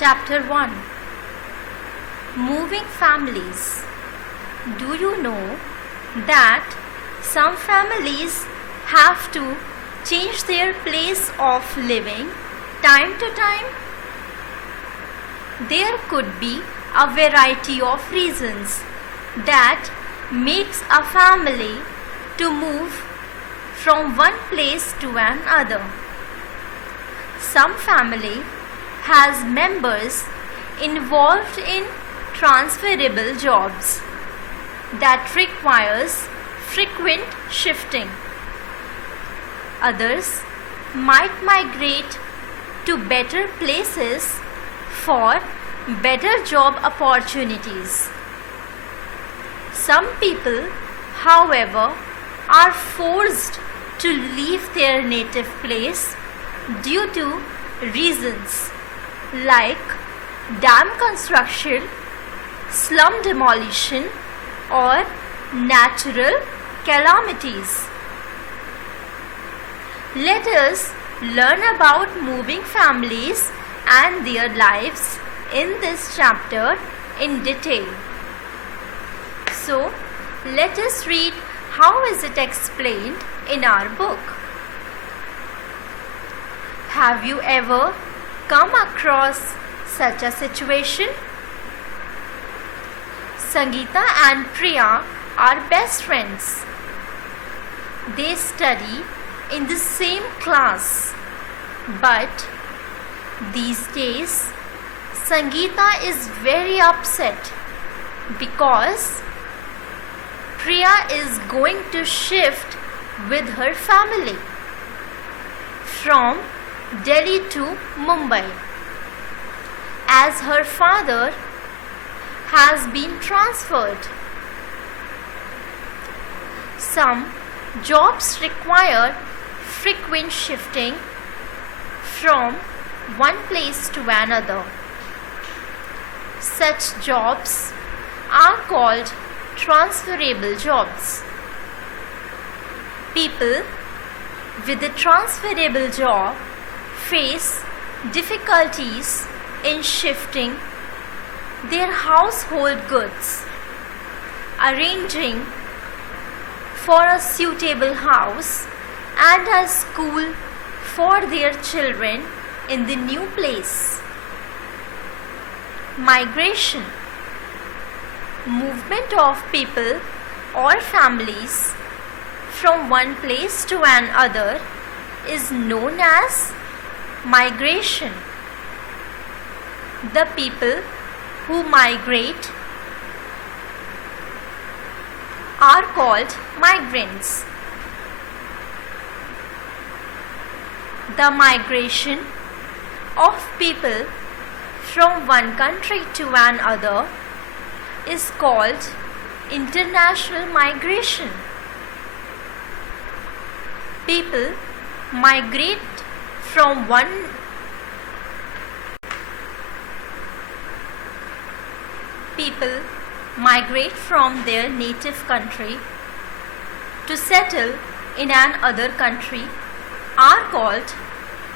Chapter 1. Moving families. Do you know that some families have to change their place of living time to time? There could be a variety of reasons that makes a family to move from one place to another. Some family has members involved in transferable jobs that requires frequent shifting. Others might migrate to better places for better job opportunities. Some people, however, are forced to leave their native place due to reasons like dam construction, slum demolition, or natural calamities. Let us learn about moving families and their lives in this chapter in detail. So, let us read how is it explained in our book. Have you ever come across such a situation? Sangeeta and Priya are best friends. They study in the same class, but these days Sangeeta is very upset because Priya is going to shift with her family from Delhi to Mumbai, as her father has been transferred. Some jobs require frequent shifting from one place to another. Such jobs are called transferable jobs. People with a transferable job face difficulties in shifting their household goods, arranging for a suitable house and a school for their children in the new place. Migration. Movement of people or families from one place to another is known as migration. The people who migrate are called migrants. The migration of people from one country to another is called international migration. People migrate from their native country to settle in another country are called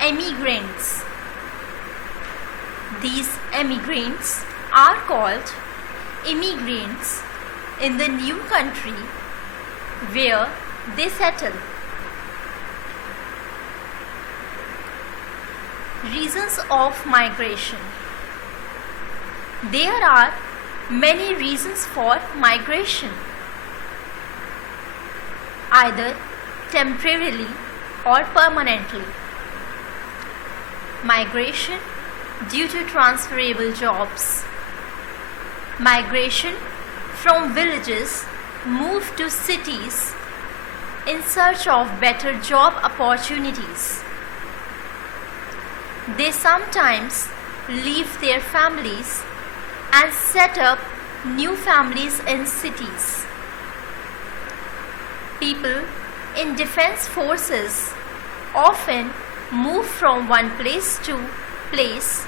emigrants. These emigrants are called immigrants in the new country where they settle. Reasons of migration. There are many reasons for migration, either temporarily or permanently. Migration due to transferable jobs. Migration from villages move to cities in search of better job opportunities. They sometimes leave their families and set up new families in cities. People in defense forces often move from one place to place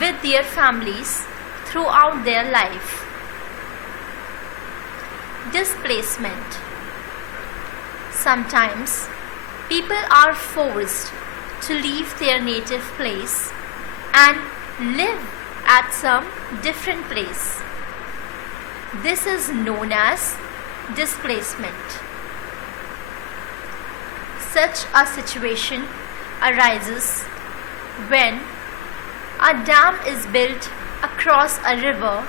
with their families throughout their life. Displacement. Sometimes people are forced to leave their native place and live at some different place. This is known as displacement. Such a situation arises when a dam is built across a river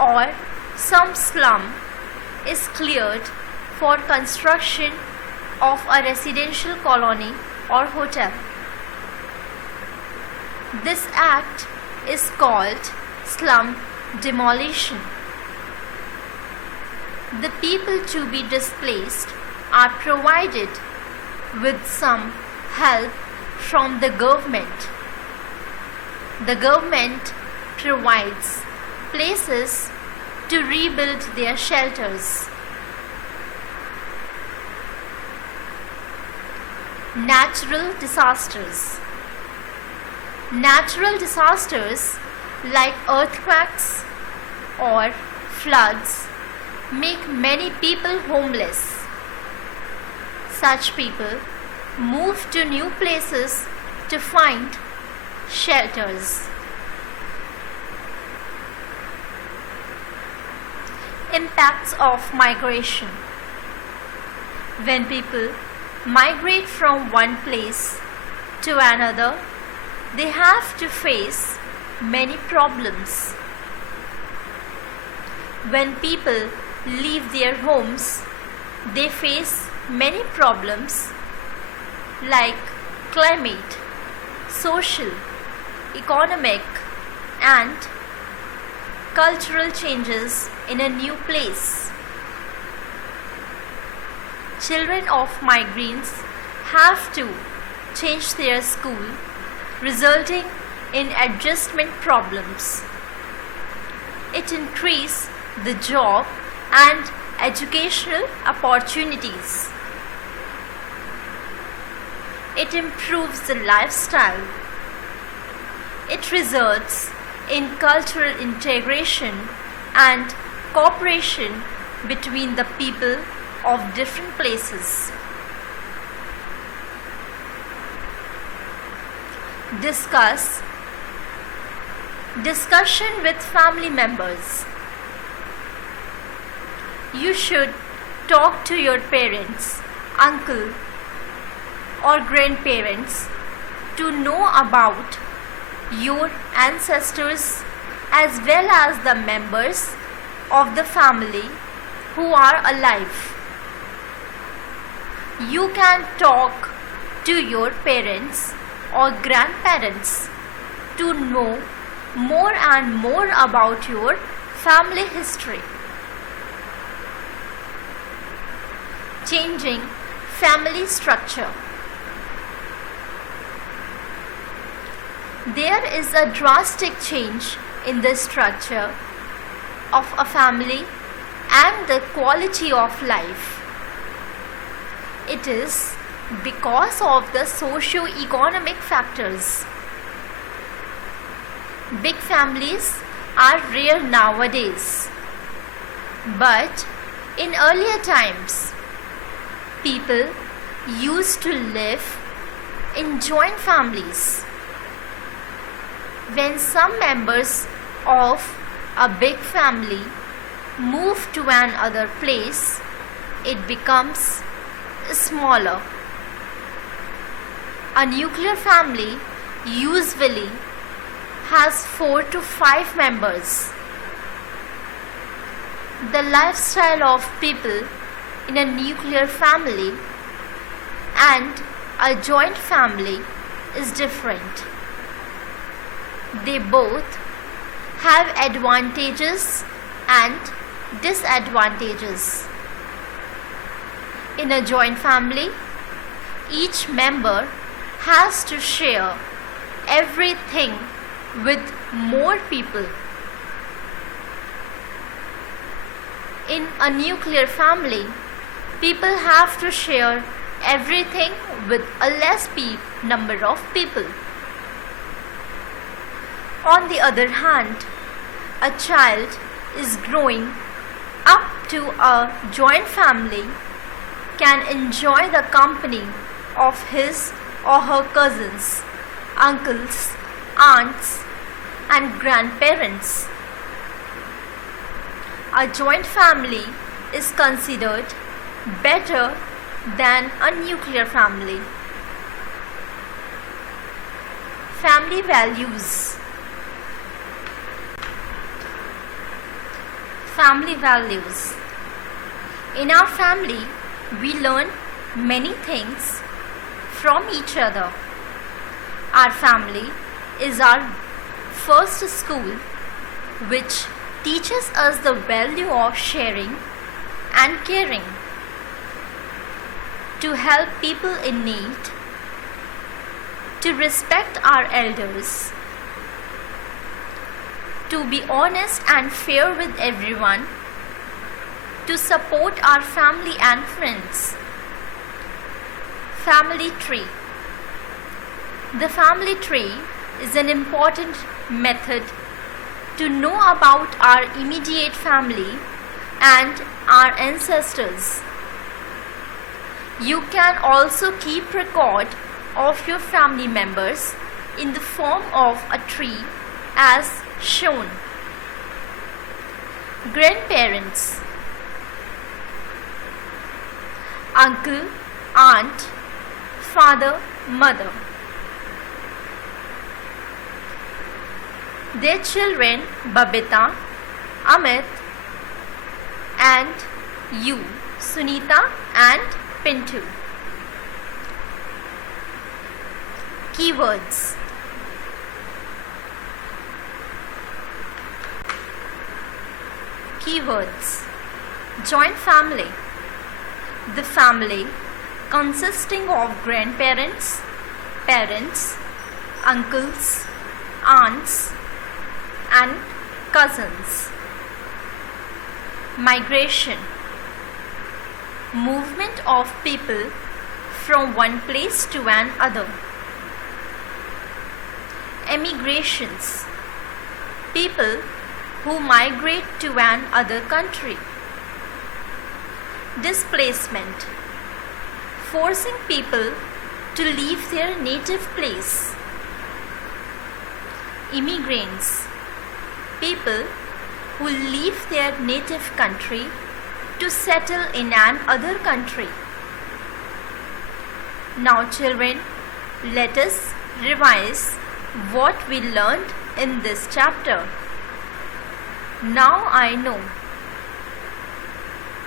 or some slum is cleared for construction of a residential colony or hotel. This act is called slum demolition. The people to be displaced are provided with some help from the government. The government provides places to rebuild their shelters. Natural disasters. Natural disasters like earthquakes or floods make many people homeless. Such people move to new places to find shelters. Impacts of migration. When people migrate from one place to another, they have to face many problems. When people leave their homes, they face many problems like climate, social, economic, and cultural changes in a new place. Children of migrants have to change their school, resulting in adjustment problems. It increases the job and educational opportunities. It improves the lifestyle. It results in cultural integration and cooperation between the people of different places. Discussion with family members. You should talk to your parents, uncle, or grandparents to know about your ancestors as well as the members of the family who are alive. You can talk to your parents or grandparents to know more and more about your family history. Changing family structure. There is a drastic change in the structure of a family and the quality of life. It is because of the socio-economic factors. Big families are rare nowadays, but in earlier times, people used to live in joint families. When some members of a big family move to another place, it becomes smaller. A nuclear family usually has 4 to 5 members. The lifestyle of people in a nuclear family and a joint family is different. They both have advantages and disadvantages. In a joint family, each member has to share everything with more people. In a nuclear family, people have to share everything with a less number of people. On the other hand, a child is growing up to a joint family can enjoy the company of his or her cousins, uncles, aunts, and grandparents. A joint family is considered better than a nuclear family. Family values. Family values. In our family, we learn many things from each other. Our family is our first school, which teaches us the value of sharing and caring, to help people in need, to respect our elders, to be honest and fair with everyone, to support our family and friends. Family tree. The family tree is an important method to know about our immediate family and our ancestors. You can also keep record of your family members in the form of a tree as shown. Grandparents. Uncle, aunt, father, mother. Their children Babita, Amit and you, Sunita and Pintu. Keywords. Keywords. Joint family. The family consisting of grandparents, parents, uncles, aunts and cousins. Migration. Movement of people from one place to another. Emigrations. People who migrate to another country. Displacement. Forcing people to leave their native place. Immigrants. People who leave their native country to settle in another country. Now children, let us revise what we learned in this chapter. Now I know.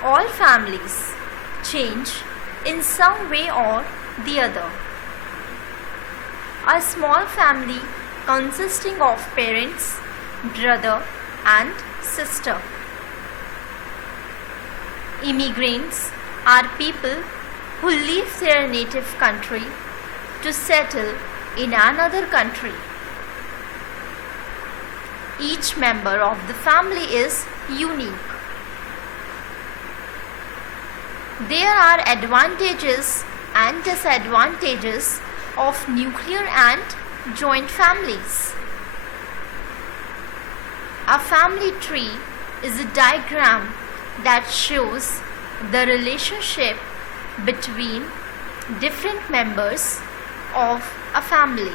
All families change in some way or the other. A small family consisting of parents, brother and sister. Immigrants are people who leave their native country to settle in another country. Each member of the family is unique. There are advantages and disadvantages of nuclear and joint families. A family tree is a diagram that shows the relationship between different members of a family.